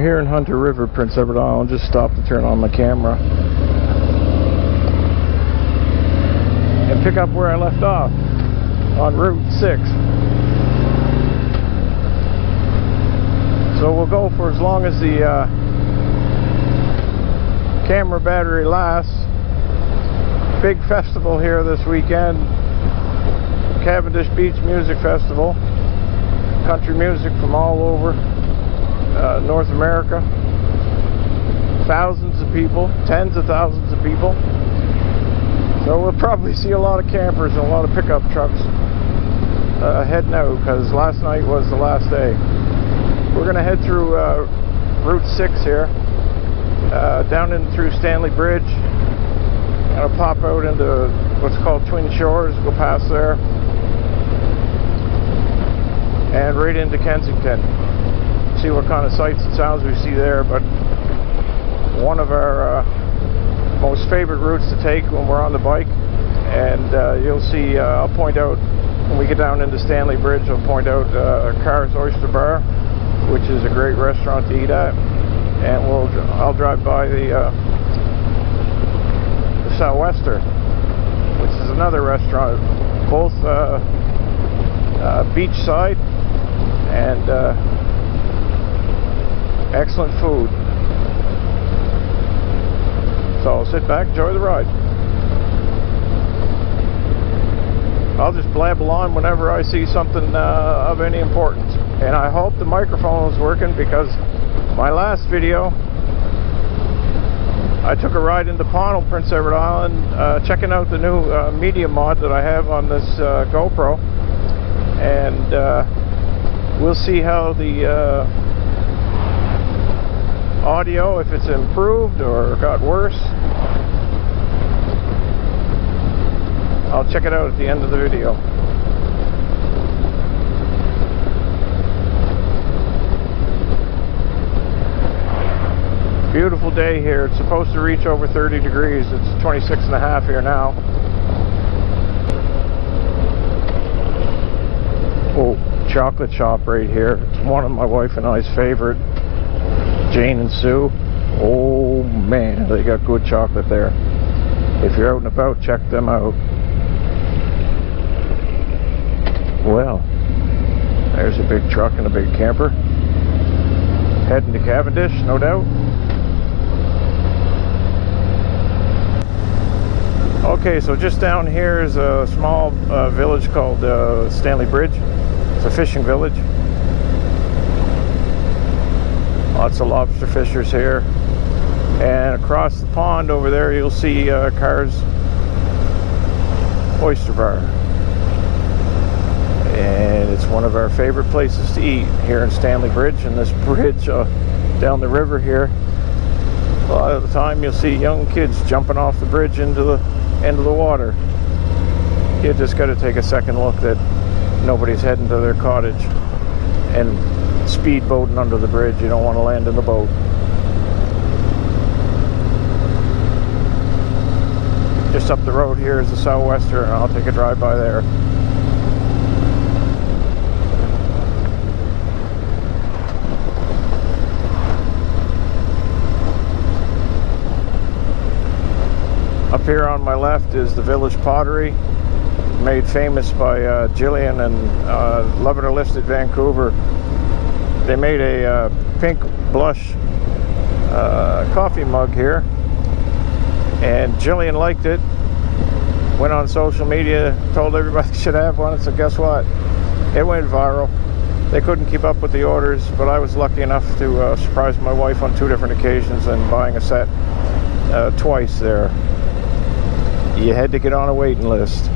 We're here in Hunter River, Prince Edward Island. Just stopped to turn on my camera and pick up where I left off on Route 6. So we'll go for as long as the camera battery lasts. Big festival here this weekend, Cavendish Beach Music Festival. Country music from all over North America. Thousands of people, tens of thousands of people. So we'll probably see a lot of campers and a lot of pickup trucks heading out, because last night was the last day. We're going to head through Route 6 here, down in through Stanley Bridge. Going to pop out into what's called Twin Shores, go past there, and right into Kensington. See what kind of sights and sounds we see there. But one of our most favorite routes to take when we're on the bike, and you'll see, I'll point out when we get down into Stanley Bridge, I'll point out Carr's Oyster Bar, which is a great restaurant to eat at, and I'll drive by the Southwester, which is another restaurant, both beachside and excellent food. So sit back, enjoy the ride. I'll just blabble on whenever I see something of any importance. And I hope the microphone is working, because my last video, I took a ride into Pownal, Prince Edward Island, checking out the new media mod that I have on this GoPro. And we'll see how the audio, if it's improved or got worse. I'll check it out at the end of the video. Beautiful day here. It's supposed to reach over 30 degrees. It's 26 and a half here now. Oh, chocolate shop right here. It's one of my wife and I's favorite, Jane and Sue. Oh man, they got good chocolate there. If you're out and about, check them out. Well, there's a big truck and a big camper heading to Cavendish, no doubt. Okay, so just down here is a small village called Stanley Bridge. It's a fishing village. Lots of lobster fishers here. And across the pond over there, you'll see Carr's Oyster Bar. And it's one of our favorite places to eat here in Stanley Bridge. And this bridge down the river here, a lot of the time you'll see young kids jumping off the bridge into the water. You just got to take a second look that nobody's heading to their cottage and speedboating under the bridge. You don't want to land in the boat. Just up the road here is the Southwester, and I'll take a drive by there. Up here on my left is the village pottery, made famous by Gillian and Love It or List at Vancouver. They made a pink blush coffee mug here, and Gillian liked it, went on social media, told everybody should have one, and so guess what? It went viral. They couldn't keep up with the orders, but I was lucky enough to surprise my wife on 2 different occasions and buying a set twice there. You had to get on a waiting list.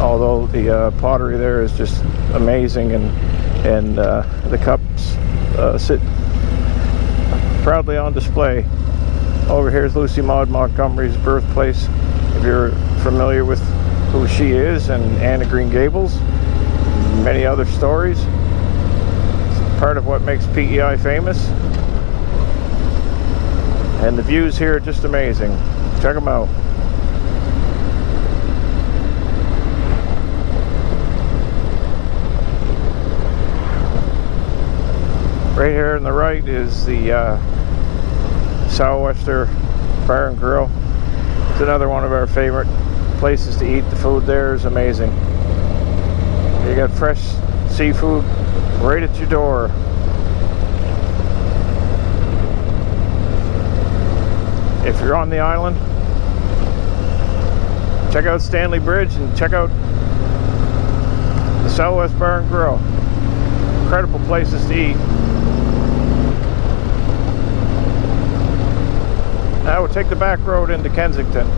Although the pottery there is just amazing, and the cups sit proudly on display. Over here is Lucy Maud Montgomery's birthplace, if you're familiar with who she is, and Anne of Green Gables, many other stories. It's part of what makes PEI famous. And the views here are just amazing. Check them out. Right here on the right is the Southwester Bar and Grill. It's another one of our favorite places to eat. The food there is amazing. You got fresh seafood right at your door. If you're on the island, check out Stanley Bridge and check out the Southwest Bar and Grill. Incredible places to eat. Now we'll take the back road into Kensington.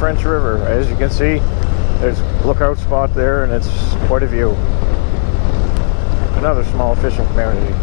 French River. As you can see, there's a lookout spot there, and it's quite a view. Another small fishing community.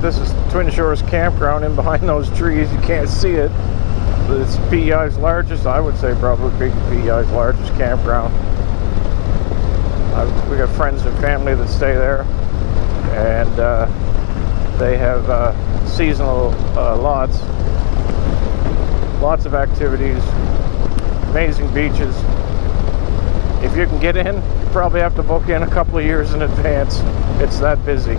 This is Twin Shores Campground in behind those trees. You can't see it, but it's PEI's largest, I would say probably PEI's largest campground. We got friends and family that stay there, and they have seasonal lots of activities, amazing beaches. If you can get in, you probably have to book in a couple of years in advance. It's that busy.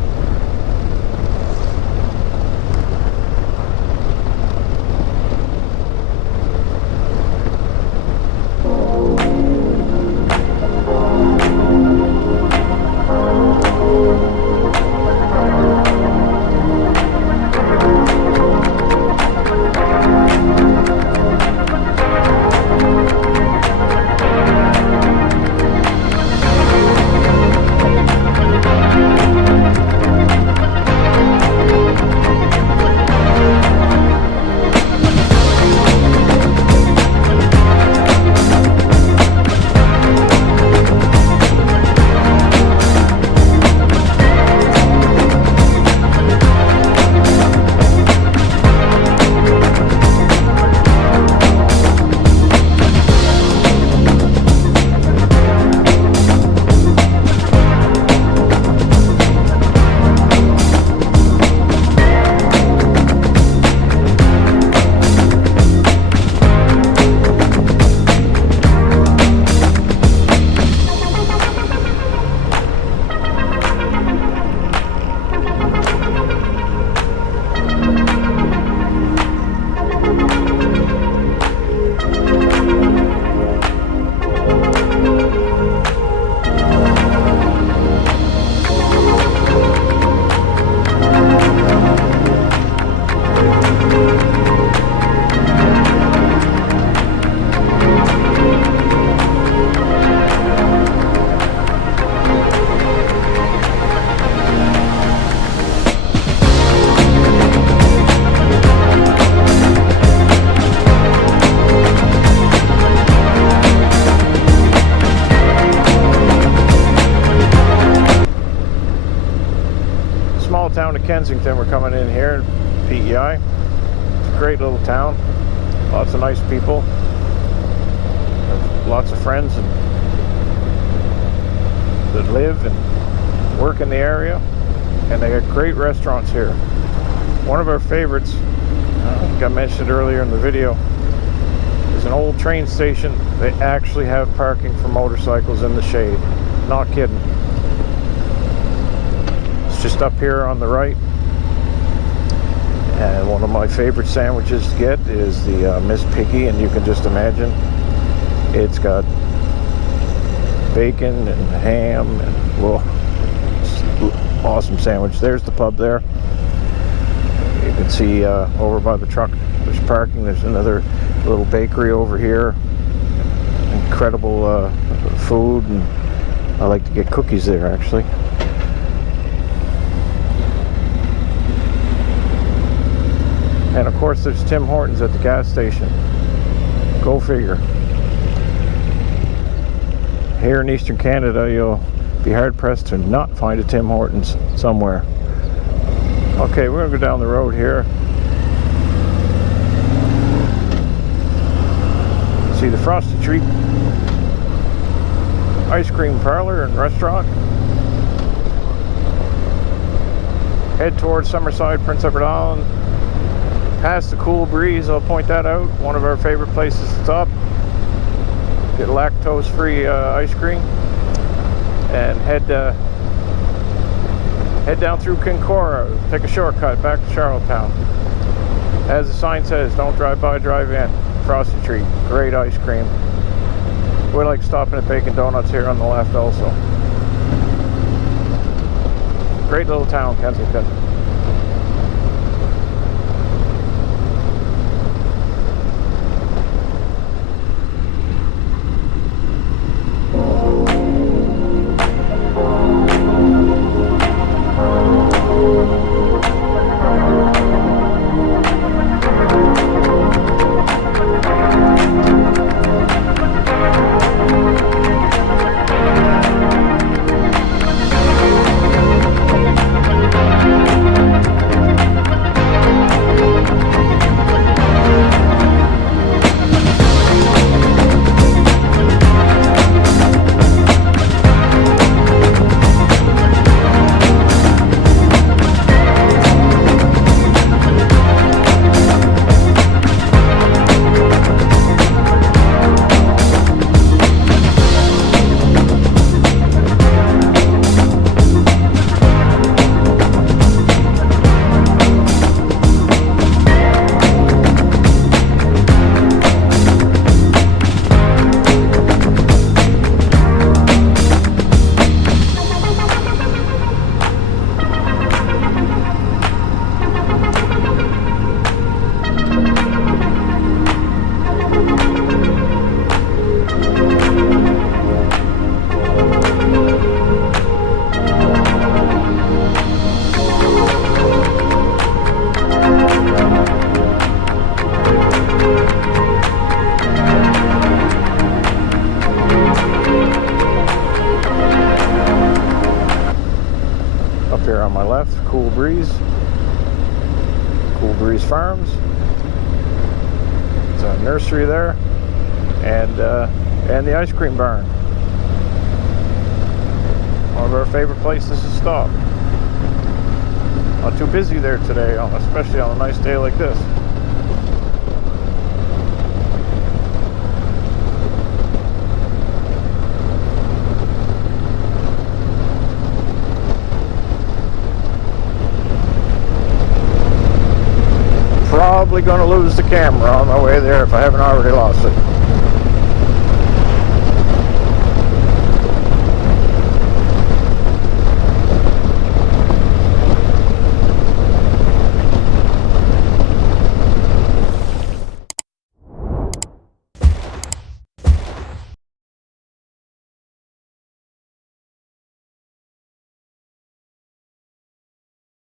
small town of Kensington. We're coming in here, PEI. It's a great little town. Lots of nice people. Have lots of friends that live and work in the area. And they got great restaurants here. One of our favorites, I think I mentioned earlier in the video, is an old train station. They actually have parking for motorcycles in the shade. Not kidding. It's just up here on the right. And one of my favorite sandwiches to get is the Miss Piggy, and you can just imagine it's got bacon and ham and, well, awesome sandwich. There's the pub there. You can see over by the truck there's parking. There's another little bakery over here. Incredible food, and I like to get cookies there actually. And of course there's Tim Hortons at the gas station. Go figure. Here in Eastern Canada you'll be hard pressed to not find a Tim Hortons somewhere. Okay, we're gonna go down the road here. See the Frosted Treat ice cream parlor and restaurant. Head towards Summerside, Prince Edward Island. Past the Cool Breeze, I'll point that out. One of our favorite places to stop. Get lactose-free ice cream. And head down through Kincora. Take a shortcut back to Charlottetown. As the sign says, don't drive by, drive in. Frosty Treat, great ice cream. We like stopping at Bacon Donuts here on the left also. Great little town, Kensington. Here on my left, Cool Breeze Farms. It's a nursery there, and the ice cream barn. One of our favorite places to stop. Not too busy there today, especially on a nice day like this. Probably going to lose the camera on my way there if I haven't already lost it.